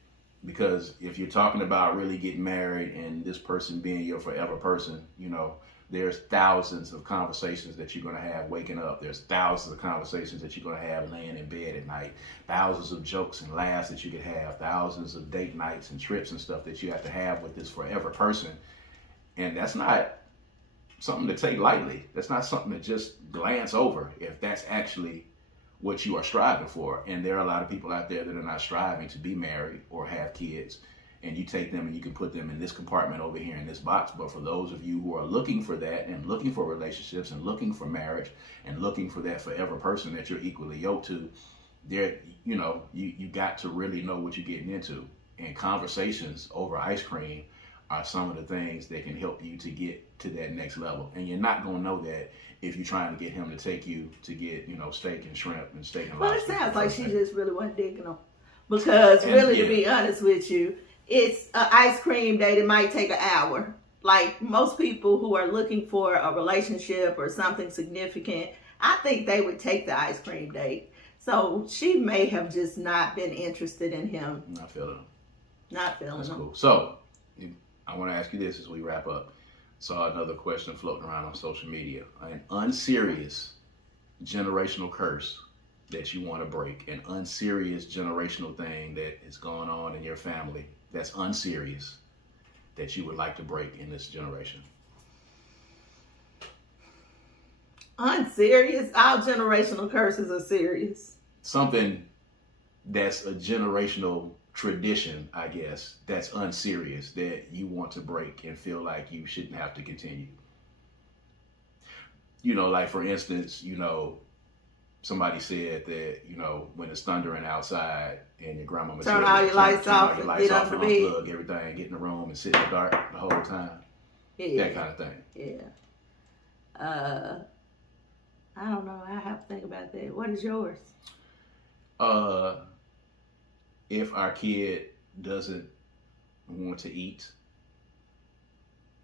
Because if you're talking about really getting married and this person being your forever person, you know, there's thousands of conversations that you're going to have waking up. There's thousands of conversations that you're going to have laying in bed at night. Thousands of jokes and laughs that you could have. Thousands of date nights and trips and stuff that you have to have with this forever person. And that's not something to take lightly. That's not something to just glance over if that's actually what you are striving for. And there are a lot of people out there that are not striving to be married or have kids. And you take them and you can put them in this compartment over here in this box. But for those of you who are looking for that and looking for relationships and looking for marriage and looking for that forever person that you're equally yoked to, there, you know, you got to really know what you're getting into. And conversations over ice cream are some of the things that can help you to get to that next level. And you're not going to know that if you're trying to get him to take you to get, you know, steak and shrimp and steak and lobster. Well, it sounds like she just really wasn't digging him. Because to be honest with you, it's an ice cream date. It might take an hour. Like, most people who are looking for a relationship or something significant, I think they would take the ice cream date. So she may have just not been interested in him. Not feeling him. Not feeling him. That's cool. So, I want to ask you this as we wrap up. Saw another question floating around on social media. An unserious generational curse that you want to break. An unserious generational thing that is going on in your family that's unserious that you would like to break in this generation? Unserious? All generational curses are serious. Something that's a generational tradition, I guess, that's unserious, that you want to break and feel like you shouldn't have to continue. You know, like for instance, you know, somebody said that, you know, when it's thundering outside and your grandmama turn all your lights off and get under the bed, unplug everything, get in the room and sit in the dark the whole time. Yeah. That kind of thing. Yeah. I don't know. I have to think about that. What is yours? If our kid doesn't want to eat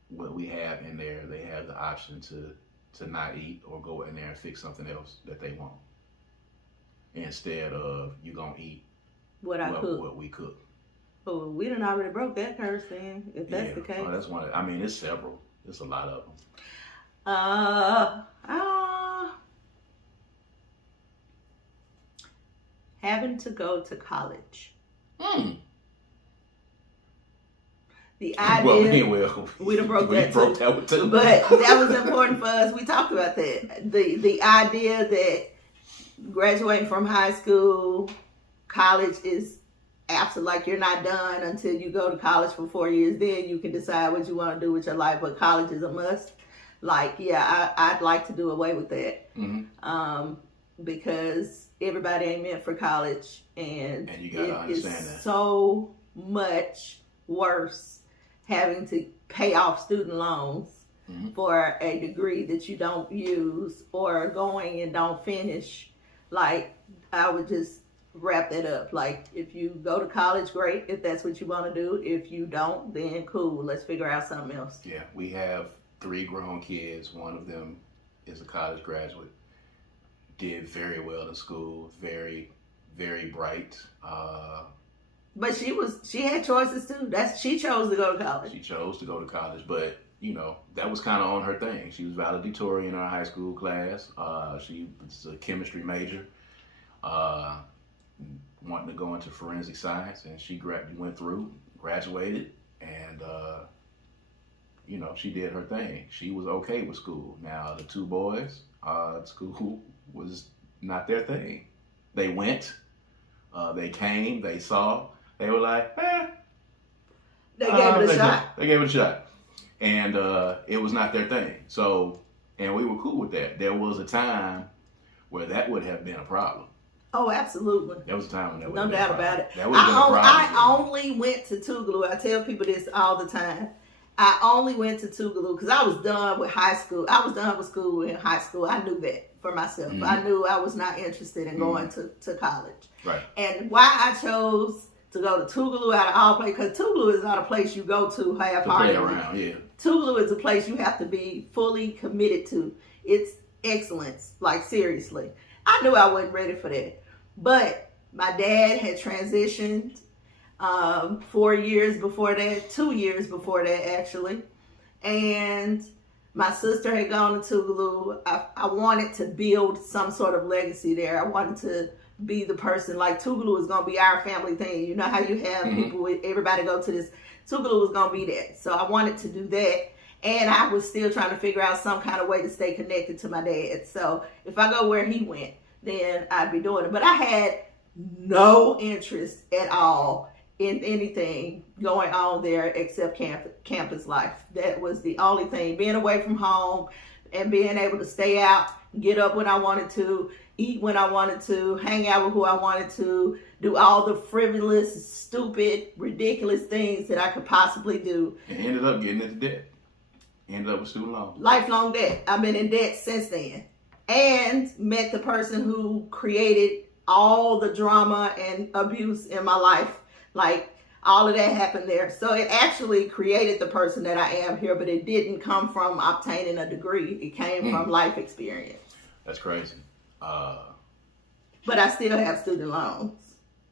what we have in there, they have the option to not eat or go in there and fix something else that they want. Instead of you gonna eat what we cook. Oh, we done already broke that curse then, if that's the case. Oh, that's one. I mean, it's several. There's a lot of them. Having to go to college. The idea. We done broke that one too. But that was important for us. We talked about that. The idea that graduating from high school, college is absolutely, like, you're not done until you go to college for 4 years. Then you can decide what you want to do with your life. But college is a must. Like, yeah, I'd like to do away with that. Because everybody ain't meant for college, and you gotta understand that. So much worse having to pay off student loans for a degree that you don't use, or going and don't finish. Like, I would just wrap that up. Like, if you go to college, great, if that's what you want to do. If you don't, then cool, let's figure out something else. Yeah, we have 3 grown kids. One of them is a college graduate. Did very well in school, very, very bright. But she had choices too. She chose to go to college. She chose to go to college, but you know, that was kind of on her thing. She was valedictorian in our high school class. She was a chemistry major, wanting to go into forensic science, and she went through, graduated, and you know, she did her thing. She was okay with school. Now the 2 boys, school was not their thing. They went, they came, they saw, they were like, They gave it a shot. They gave it a shot. And it was not their thing. So, and we were cool with that. There was a time where that would have been a problem. Oh, absolutely. There was a time when that would no have been doubt a problem. about it. That would have been a problem. I only went to Tougaloo. I tell people this all the time. I only went to Tougaloo because I was done with high school. I was done with school in high school. I knew that for myself. I knew I was not interested in going to college. Right. And why I chose to go to Tougaloo out of all places, because Tougaloo is not a place you go to half-heartedly. Around, yeah. Tougaloo is a place you have to be fully committed to. It's excellence, like seriously. I knew I wasn't ready for that. But my dad had transitioned 4 years before that, 2 years before that actually. And my sister had gone to Tougaloo. I wanted to build some sort of legacy there. I wanted to be the person, like Tougaloo is going to be our family thing. You know how you have people, everybody go to this. Tougaloo was going to be that. So I wanted to do that. And I was still trying to figure out some kind of way to stay connected to my dad. So if I go where he went, then I'd be doing it. But I had no interest at all in anything going on there except campus life. That was the only thing. Being away from home and being able to stay out, get up when I wanted to, eat when I wanted to, hang out with who I wanted to, do all the frivolous, stupid, ridiculous things that I could possibly do. And ended up getting into debt. Ended up with student loans. Lifelong debt. I've been in debt since then. And met the person who created all the drama and abuse in my life. Like, all of that happened there. So it actually created the person that I am here, but it didn't come from obtaining a degree. It came from life experience. That's crazy. But I still have student loans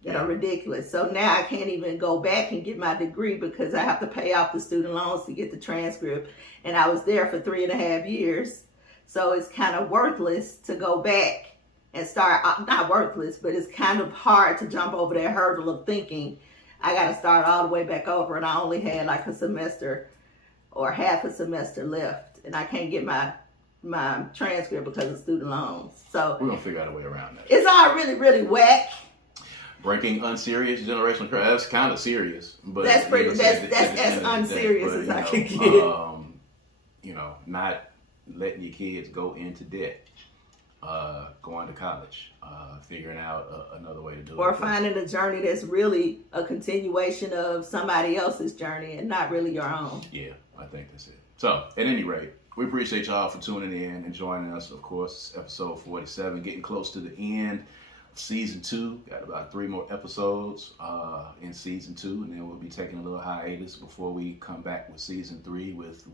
that are ridiculous. So now I can't even go back and get my degree because I have to pay off the student loans to get the transcript. And I was there for 3.5 years. So it's kind of worthless to go back and start, not worthless, but it's kind of hard to jump over that hurdle of thinking, I got to start all the way back over, and I only had like a semester or half a semester left, and I can't get my transcript because of student loans. So we're gonna figure out a way around that. It's all really, really whack. Breaking unserious generational curse. That's kind of serious, but that's pretty. That's as unserious as I can get. Not letting your kids go into debt, going to college, figuring out another way to do it, or finding a journey that's really a continuation of somebody else's journey and not really your own. Yeah, I think that's it. So, at any rate, we appreciate y'all for tuning in and joining us. Of course, episode 47, getting close to the end of season 2. Got about 3 more episodes in season 2, and then we'll be taking a little hiatus before we come back with season 3 with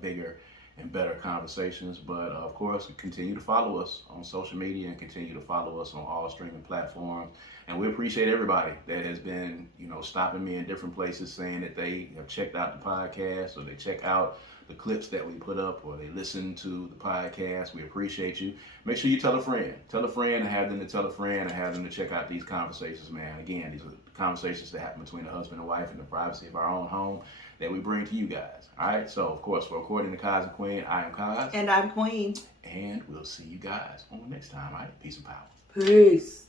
bigger and better conversations. But of course, continue to follow us on social media and continue to follow us on all streaming platforms. And we appreciate everybody that has been, stopping me in different places saying that they have checked out the podcast, or they check out the clips that we put up, or they listen to the podcast. We appreciate you. Make sure you tell a friend. Tell a friend and have them to tell a friend and have them to check out these conversations, man. Again, these are conversations that happen between a husband and wife in the privacy of our own home that we bring to you guys. All right? So, of course, for According to Kaz Queen, I am Kaz. And I'm Queen. And we'll see you guys on the next time. All right? Peace and power. Peace.